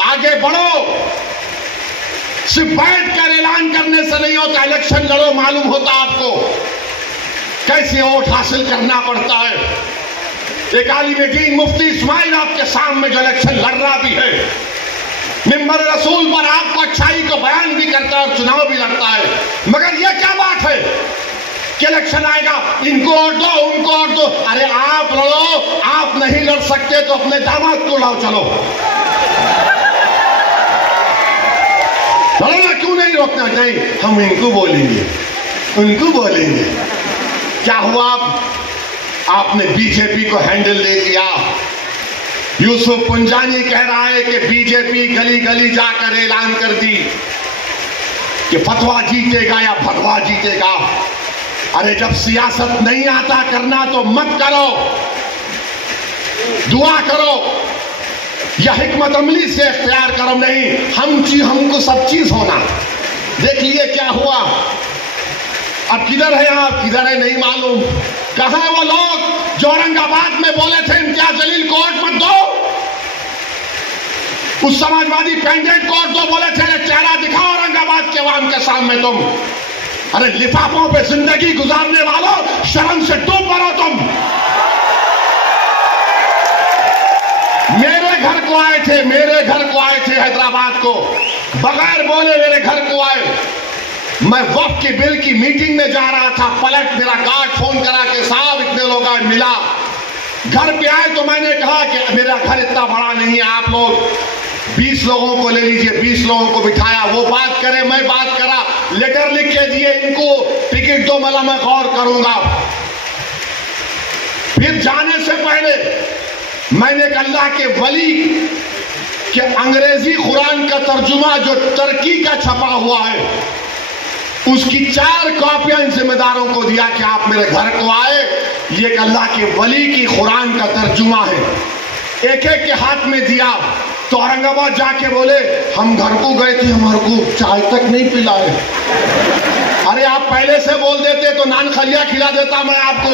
आगे बढ़ो, सिर्फ बैठकर ऐलान करने से नहीं होता, इलेक्शन लड़ो, मालूम होता आपको कैसे वोट हासिल करना पड़ता है। एक आलिम दीन मुफ्ती इस्माइल आपके सामने जो इलेक्शन लड़ रहा भी है, मिंबर रसूल पर आपको अच्छाई को बयान भी करता है और चुनाव भी लड़ता है, मगर यह क्या बात है कि इलेक्शन आएगा इनको वोट दो, उनको वोट दो। अरे आप लड़ो, आप नहीं लड़ सकते तो अपने दामाद को लाओ, चलो लड़ो ना, क्यों नहीं रोकना? नहीं, हम इनको बोलेंगे, उनको बोलेंगे। क्या हुआ? आपने बीजेपी को हैंडल दे दिया। यूसुफ पुंजानी कह रहा है कि बीजेपी गली गली जाकर ऐलान कर दी कि फतवा जीतेगा या भगवा जीतेगा। अरे जब सियासत नहीं आता करना तो मत करो, दुआ करो या हिकमत अमली से इख्तियार करो। नहीं, हमको सब चीज होना। देख लिए क्या हुआ। अब किधर है आप, किधर है नहीं मालूम। कहां है वो लोग जो औरंगाबाद में बोले थे इम्तियाज जलील को वोट मत दो, उस समाजवादी कैंडिडेट को वोट दो, बोले थे चेहरा दिखाओ औरंगाबाद के अवाम के सामने तुम। अरे लिफाफों पे जिंदगी गुजारने वालों, शर्म से डूब मरो तुम। मेरे घर को आए थे, मेरे घर को आए थे हैदराबाद को, बगैर बोले मेरे घर को आए। मैं वक्फ की बिल की मीटिंग में जा रहा था, पलट मेरा गार्ड फोन करा के साहब इतने लोग आए, मिला। घर पे आए तो मैंने कहा कि मेरा घर इतना बड़ा नहीं है, आप लोग 20 लोगों को ले लीजिए। 20 लोगों को बिठाया, वो बात करे, मैं बात करा, लेटर लिख के दिए, इनको टिकट दो, मतलब मैं गौर करूंगा। फिर जाने से पहले मैंने अल्लाह के वली के अंग्रेजी कुरान का तर्जुमा जो तुर्की का छपा हुआ है, उसकी 4 कॉपियां जिम्मेदारों को दिया कि आप मेरे घर को आए, ये अल्लाह के वली की कुरान का तर्जुमा है। एक एक के हाथ में दिया तो औरंगाबाद जाके बोले हम घर को गए थे, हमारे को चाय तक नहीं पिलाए। अरे आप पहले से बोल देते तो नान खलिया खिला देता मैं आपको।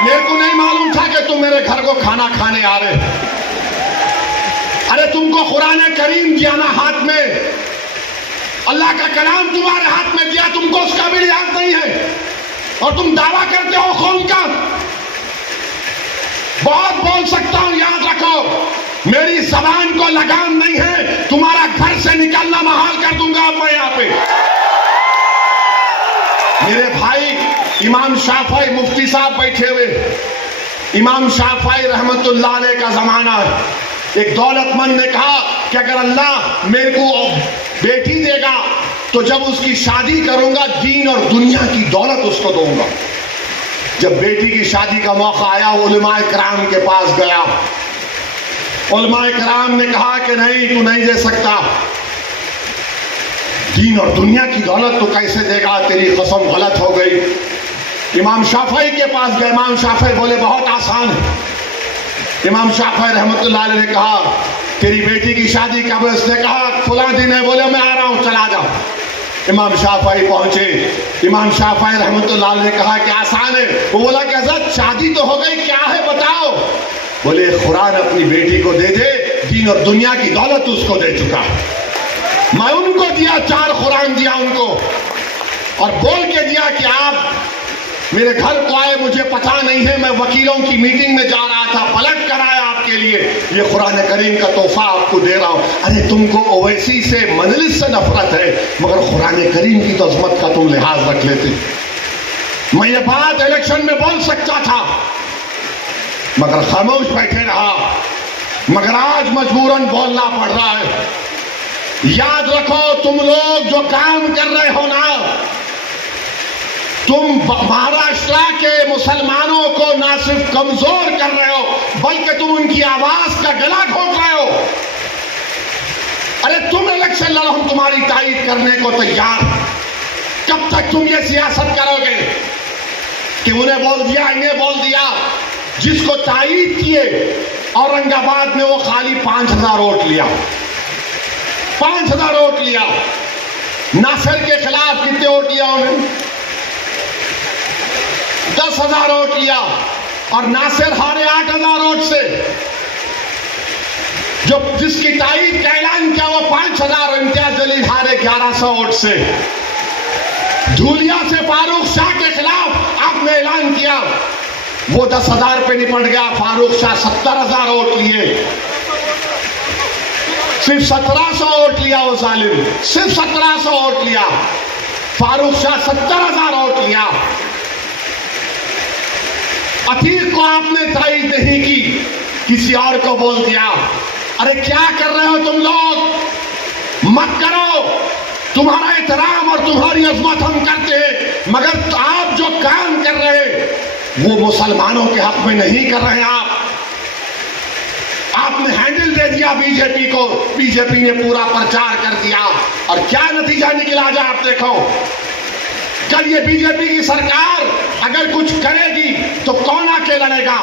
मेरे को नहीं मालूम था कि तुम मेरे घर को खाना खाने आ रहे। अरे तुमको कुरान करीम दिया ना हाथ में, अल्लाह का कलाम तुम्हारे हाथ में दिया, तुमको उसका भी लिहाज नहीं है और तुम दावा करते हो कौन का। बहुत बोल सकता हूं, याद रखो मेरी जबान को लगाम नहीं है, तुम्हारा घर से निकलना महाल कर दूंगा मैं यहाँ पे। मेरे भाई इमाम शाफई मुफ्ती साहब बैठे हुए, इमाम शाफई रहमतुल्लाह अलैह का जमाना है। एक दौलतमंद ने कहा कि अगर अल्लाह मेरे को बेटी देगा तो जब उसकी शादी करूंगा दीन और दुनिया की दौलत उसको दूंगा। जब बेटी की शादी का मौका आया, उलमाए कराम के पास गया। उलमाए कराम ने कहा कि नहीं, तू नहीं दे सकता, दीन और दुनिया की दौलत तो कैसे देगा, तेरी कसम गलत हो गई। इमाम शाफई के पास गए, इमाम शाफई बोले बहुत आसान है। इमाम शाफई रहमतुल्लाह अलैह ने कहा तेरी बेटी की शादी कब है? उसने कहा फला दिन है। बोले मैं आ रहा हूं, चला जाओ। इमाम शाफई पहुंचे, इमाम शाफई रहमतुल्लाह अलैह ने कहा कि आसान है। वो बोला कि हज़रत शादी तो हो गई, क्या है बताओ। बोले कुरान अपनी बेटी को दे दे, दीन और दुनिया की दौलत उसको दे चुका। मैं उनको दिया, 4 कुरान दिया उनको और बोल के दिया कि आप मेरे घर को आए, मुझे पता नहीं है, मैं वकीलों की मीटिंग में जा रहा था, पलट कर आया आपके लिए, ये कुरान करीम का तोहफा आपको दे रहा हूं। अरे तुमको ओवैसी से मजलिस से नफरत है, मगर कुरान करीम की तो अजमत का तुम लिहाज रख लेते। मैं ये बात इलेक्शन में बोल सकता था मगर खामोश बैठे रहा, मगर आज मजबूरन बोलना पड़ रहा है। याद रखो, तुम लोग जो काम कर रहे हो ना, तुम महाराष्ट्र के मुसलमानों को ना सिर्फ कमजोर कर रहे हो बल्कि तुम उनकी आवाज का गला घोंट रहे हो। अरे तुम इलेक्शन लड़ो, हम तुम्हारी तारीफ करने को तैयार। कब तक तुम ये सियासत करोगे कि उन्हें बोल दिया इन्हें बोल दिया? जिसको तारीफ किए औरंगाबाद में वो खाली 5000 वोट लिया, 5000 वोट लिया। नासिर के खिलाफ कितने वोट लिया उन्होंने? 10,000 वोट लिया और नासिर हारे 8,000 वोट से। जो जिसकी तारीफ का ऐलान किया वो 5,000, इम्तियाज जलील हारे 1100 वोट से। धूलिया से फारूक शाह के खिलाफ आपने ऐलान किया, वो 10,000 पे निपट गया। फारूक शाह 70,000 वोट लिए, सिर्फ 1700 वोट लिया वो जालिम, सिर्फ 1700 वोट लिया। फारूक शाह 70,000 वोट लिया। अतीक को आपने तारीफ नहीं की, किसी और को बोल दिया। अरे क्या कर रहे हो तुम लोग? मत करो। तुम्हारा एहतराम और तुम्हारी अजमत हम करते हैं, मगर आप जो काम कर रहे हैं वो मुसलमानों के हक में नहीं कर रहे हैं। आपने हैंडल दे दिया बीजेपी को, बीजेपी ने पूरा प्रचार कर दिया और क्या नतीजा निकला आज आप देखो। कल ये बीजेपी की सरकार अगर कुछ करेगी तो कौन आके लड़ेगा?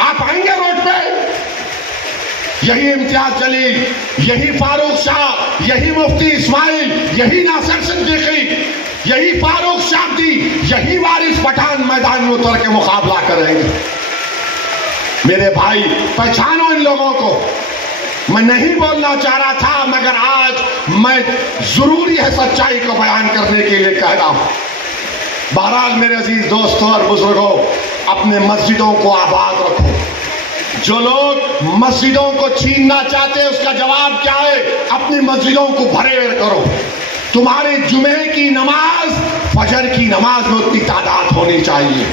आप आएंगे रोड पे? यही इम्तियाज जलील, यही फारूक शाह, यही मुफ्ती इस्माइल, यही नासिर सिद्दीकी, यही फारूक शाब्दी, यही वारिस पठान मैदान में उतर के मुकाबला करेंगे। मेरे भाई पहचानो इन लोगों को। मैं नहीं बोलना चाह रहा था मगर आज मैं जरूरी है सच्चाई को बयान करने के लिए कह रहा हूं। बहरहाल मेरे अजीज दोस्तों और बुजुर्गों, अपने मस्जिदों को आबाद रखो। जो लोग मस्जिदों को छीनना चाहते हैं उसका जवाब क्या है? अपनी मस्जिदों को भरे करो। तुम्हारे जुमे की नमाज फजर की नमाज में उतनी तादाद होनी चाहिए।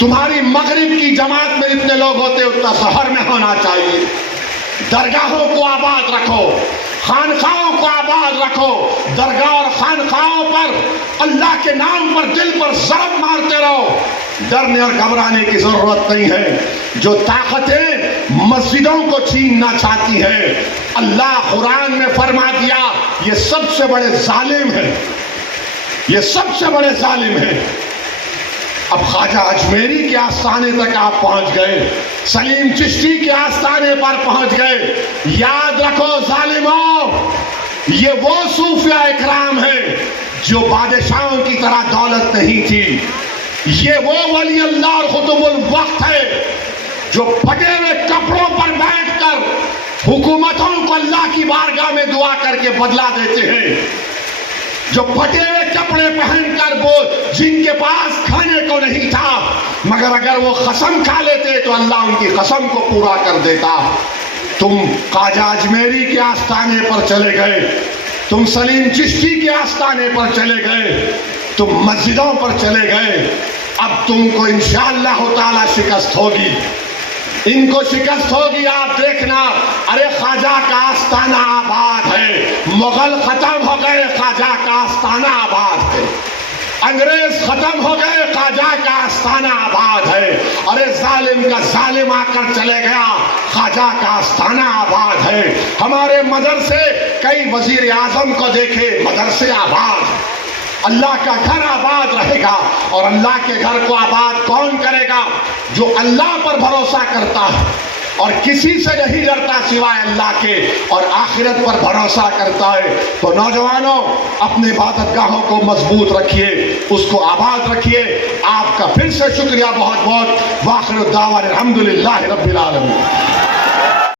तुम्हारी मगरिब की जमात में जितने लोग होते उतना शहर में होना चाहिए। दरगाहों को आबाद रखो, खानखाओं को आबाद रखो। दरगाह और खानखाओं पर अल्लाह के नाम पर दिल पर ज़रब मारते रहो। डरने और घबराने की जरूरत नहीं है। जो ताकतें मस्जिदों को छीनना चाहती हैं, अल्लाह कुरान में फरमा दिया ये सबसे बड़े जालिम हैं, ये सबसे बड़े जालिम हैं। अब ख्वाजा अजमेरी के आस्थाने तक आप पहुंच गए, सलीम चिश्ती के आस्थाने पर पहुंच गए। याद रखो जालिमों, ये वो सूफिया इकराम है जो बादशाहों की तरह दौलत नहीं थी। ये वो वली अल्लाह और खुतुबुल वक्त है जो फटे हुए कपड़ों पर बैठकर हुकूमतों को अल्लाह की बारगाह में दुआ करके बदला देते हैं। जो फटे हुए कपड़े पहनकर वो जिनके पास खाने को नहीं था मगर अगर वो कसम खा लेते तो अल्लाह उनकी कसम को पूरा कर देता। तुम ख्वाजा अजमेरी के आस्थाने पर चले गए, तुम सलीम चिश्ती के आस्थाने पर चले गए, तुम मस्जिदों पर चले गए। अब तुमको इंशाअल्लाह ताला शिकस्त होगी, इनको शिकस्त होगी। आप देखना, अरे ख्वाजा का आस्थाना आबाद है। मुगल खत्म हो गए, ख्वाजा का आस्थाना आबाद है। अंग्रेज खत्म हो गए, ख्वाजा का आस्थाना आबाद है। अरे जालिम का जालिम आकर चले गया, ख्वाजा का आस्थाना आबाद है। हमारे मदरसे, कई वजीर आजम को देखे, मदरसे आबाद। अल्लाह का घर आबाद रहेगा। और अल्लाह के घर को आबाद कौन करेगा? जो अल्लाह पर भरोसा करता है और किसी से नहीं डरता सिवाय अल्लाह के और आखिरत पर भरोसा करता है। तो नौजवानों, अपने इबादतगाहों को मजबूत रखिए, उसको आबाद रखिए। आपका फिर से शुक्रिया बहुत बहुत। वाखिर दावा अल्हम्दुलिल्लाहि रब्बिल आलमीन।